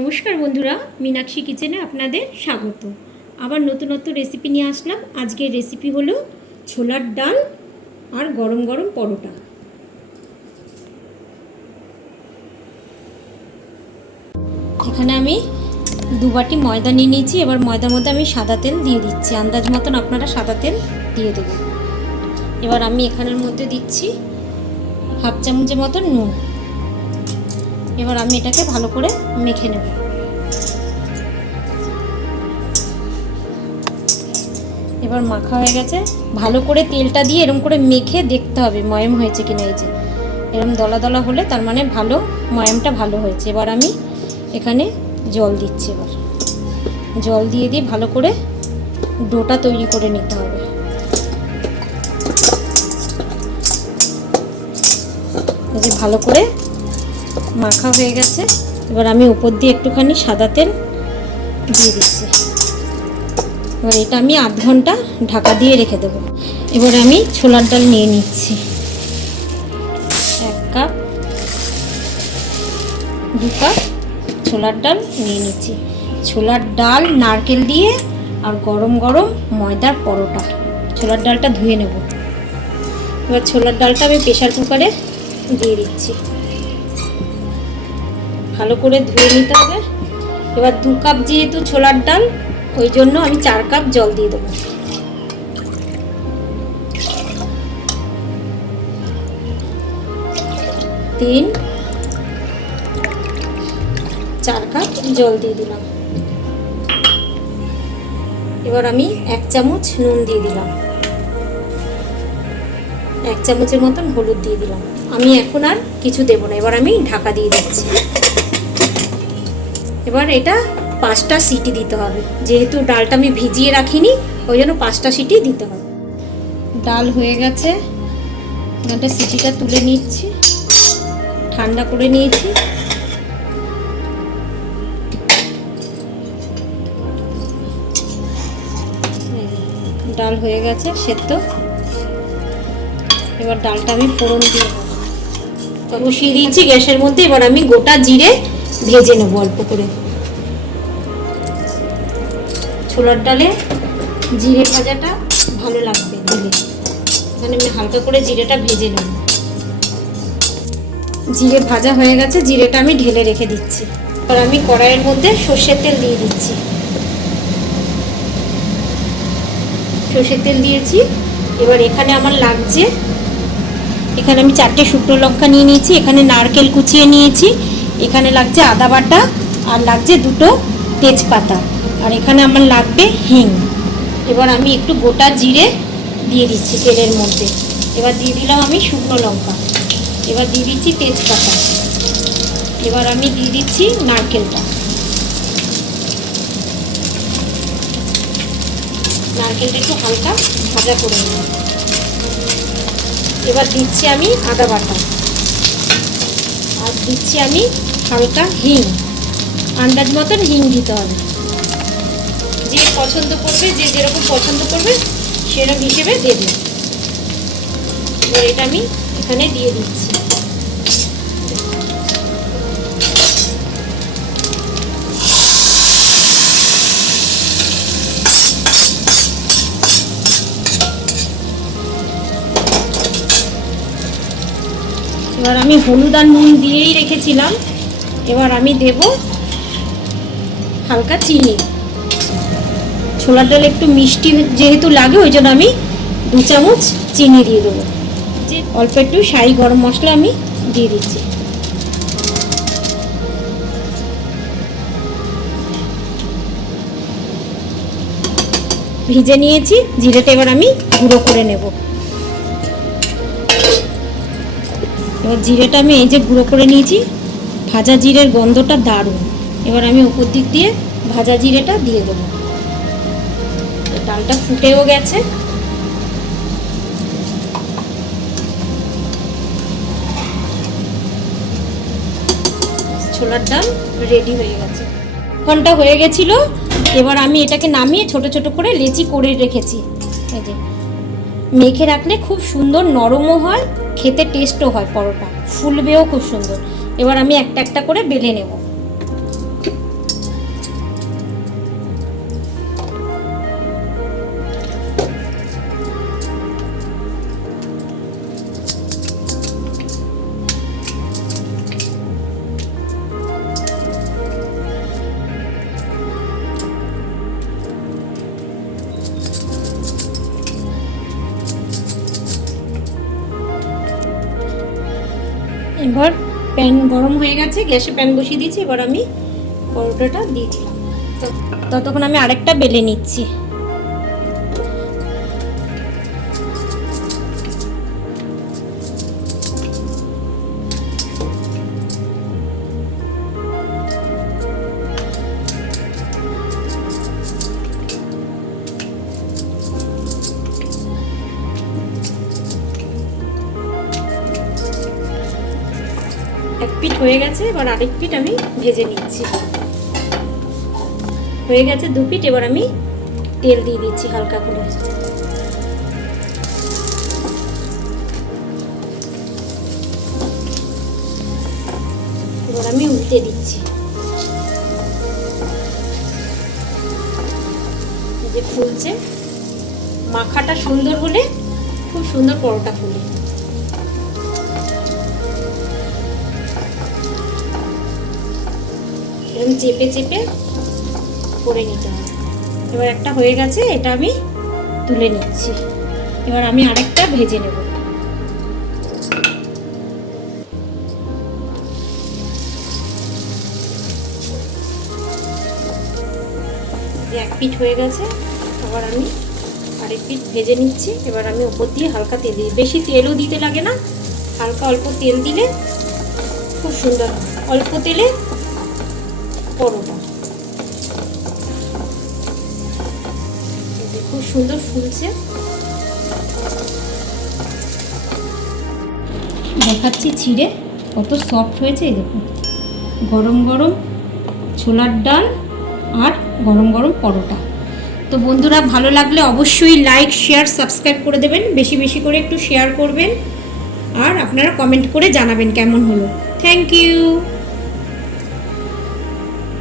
নমস্কার বন্ধুরা, মীনাক্ষী কিচেনে আপনাদের স্বাগত। আবার নতুনত্ব রেসিপি নিয়ে আসলাম। আজকের রেসিপি হলো ছোলার ডাল আর গরম গরম পরোটা। এখানে আমি দু বাটি ময়দা নিয়ে নিয়েছি। এবার ময়দার মধ্যে আমি সাদা তেল দিয়ে দিচ্ছি। আন্দাজ মতন আপনারা সাদা তেল দিয়ে দেবেন। এবার আমি এখানের মধ্যে দিচ্ছি হাফ চামচের মতন নুন। এবার আমি এটাকে ভালো করে মেখে নেব। এবার মাখা হয়ে গেছে। ভালো করে তেলটা দিয়ে এরম করে মেখে দেখতে হবে ময়ম হয়েছে কিনা এই যে। এরম দলা দলা হলে তার মানে ভালো, ময়মটা ভালো হয়েছে। এবার আমি এখানে জল দিচ্ছি এবার। জল দিয়ে দিয়ে ভালো করে ডোটা তৈরি করে নিতে হবে। ভালো করে মাখা হয়ে গেছে। এবার আমি উপর দিয়ে একটুখানি সাদা তেল দিয়ে দিচ্ছি। এবার এটা আমি আধ ঘণ্টা ঢাকা দিয়ে রেখে দেবো। এবার আমি ছোলার ডাল নিয়ে নিচ্ছি। এক কাপ, দু কাপ ছোলার ডাল নিয়ে নিচ্ছি। ছোলার ডাল, নারকেল দিয়ে আর গরম গরম ময়দার পরোটা। ছোলার ডালটা ধুয়ে নেব। এবার ছোলার ডালটা আমি প্রেশার কুকারে দিয়ে দিচ্ছি। ভালো করে ধুয়ে নিতে হবে। এবার দু কাপ যেহেতু ছোলার ডাল, ওই জন্য আমি চার কাপ জল দিয়ে দেবো। তিন, চার কাপ জল দিয়ে দিলাম। এবার আমি এক চামচ নুন দিয়ে দিলাম। এক চামচের মতন হলুদ দিয়ে দিলাম। আমি এখন আর কিছু দেবো না, এবার আমি ঢাকা দিয়ে দিচ্ছি। এবার এটা পাঁচটা সিটি দিতে হবে। যেহেতু ডালটা আমি ভিজিয়ে রাখিনি, ওই জন্য পাঁচটা সিটি দিতে হবে। ডাল হয়ে গেছে। ডালটা সিটিটা তুলে নিচ্ছি। ঠান্ডা করে নিয়েছি। ডাল হয়ে গেছে, সেদ্ধ। এবার ডালটা আমি ফোড়ন দিয়ে বসিয়ে দিয়েছি, গ্যাসের মধ্যে। এবার আমি গোটা জিরে ভেজে নেব অল্প করে। ছোলার ডালে জিরে ভাজাটা ভালো লাগবে দিলে। এখানে আমি হালকা করে জিরেটা ভেজে নেব। জিরে ভাজা হয়ে গেছে, জিরেটা আমি ঢেলে রেখে দিচ্ছি। এবার আমি কড়াইয়ের মধ্যে সর্ষের তেল দিয়ে দিচ্ছি। সর্ষের তেল দিয়েছি। এবার এখানে আমার লাগছে, এখানে আমি চারটে শুকনো লঙ্কা নিয়ে নিয়েছি, এখানে নারকেল কুচিয়ে নিয়েছি এখানে লাগছে আদা বাটা আর লাগছে দুটো তেজপাতা। আর এখানে আমার লাগবে হিং। এবার আমি একটু গোটা জিরে দিয়ে দিচ্ছি তেলের মধ্যে। এবার দিয়ে দিলাম আমি শুকনো লঙ্কা। এবার দিয়ে দিচ্ছি তেজপাতা। এবার আমি দিয়ে দিচ্ছি নারকেলটা। নারকেলটা একটু হালকা ভাজা করে নেব। এবার দিচ্ছি আমি আদা বাটা। আর দিচ্ছি আমি হালকা হিং। আন্দাজ মতন হিং দিতে হবে। যে পছন্দ করবে, যে যেরকম পছন্দ করবে, সেরকম হিসেবে দেবে। এবার এটা আমি এখানে দিয়ে দিচ্ছি। এবার আমি হলুদ আর নুন দিয়েই রেখেছিলাম। এবার আমি দেব হালকা চিনি। ছোলার ডাল একটু মিষ্টি যেহেতু লাগে, ওই জন্য আমি দু চামচ চিনি দিয়ে দেবো। অল্প একটু শাহি গরম মশলা আমি দিয়ে দিচ্ছি। ভিজে নিয়েছি, জিরেটা এবার আমি গুঁড়ো করে নেব। এবার জিরেটা আমি এই যে গুঁড়ো করে নিয়েছি ভাজা জিরের গন্ধটা দারুণ। এবার আমি উপর দিক দিয়ে ভাজা জিরেটা দিয়ে দেবো। ডালটা ফুটেও গেছে। ছোলার ডাল রেডি হয়ে গেছে। ঘণ্টা হয়ে গেছিল, এবার আমি এটাকে নামিয়ে ছোট ছোট করে লেচি করে রেখেছি। এই যে, মেখে রাখলে খুব সুন্দর নরমও হয়, খেতে টেস্টও হয় পরোটা। ফুলবেও খুব সুন্দর। এবার আমি একটা একটা করে বেলে নেব। এবার প্যান গরম হয়ে গেছে, গ্যাসে প্যান বসিয়ে দিয়েছি, এবার আমি পরোটাটা দিয়েছি ততক্ষণ আমি আরেকটা বেলে নিচ্ছি। এক পিট হয়ে গেছে, এবার আরেক পিট আমি ভেজে নিচ্ছি। হয়ে গেছে দু পিট এবার আমি তেল দিয়ে দিচ্ছি হালকা করে। এবার আমি উল্টে দিচ্ছি। যে ফুলছে, মাখাটা সুন্দর হলে খুব সুন্দর পরোটা ফুলে। এরকম চেপে চেপে করে নিতে হবে। এবার একটা হয়ে গেছে, এটা আমি তুলে নিচ্ছি। এবার আমি আরেকটা ভেজে নেব। এক পিঠ হয়ে গেছে, আবার আমি আরেক পিঠ ভেজে নিচ্ছি। এবার আমি ওপর দিয়ে হালকা তেল দিই। বেশি তেলও দিতে লাগে না, হালকা অল্প তেল দিলে খুব সুন্দর অল্প তেলে সুন্দর ফুলছে। দেখাচ্ছি ছিঁড়ে, কত সফট হয়েছে এই দেখুন। গরম গরম ছোলার ডাল আর গরম গরম পরোটা। তো বন্ধুরা, ভালো লাগলে অবশ্যই লাইক শেয়ার সাবস্ক্রাইব করে দেবেন। বেশি বেশি করে একটু শেয়ার করবেন। আর আপনারা কমেন্ট করে জানাবেন কেমন হলো। Thank you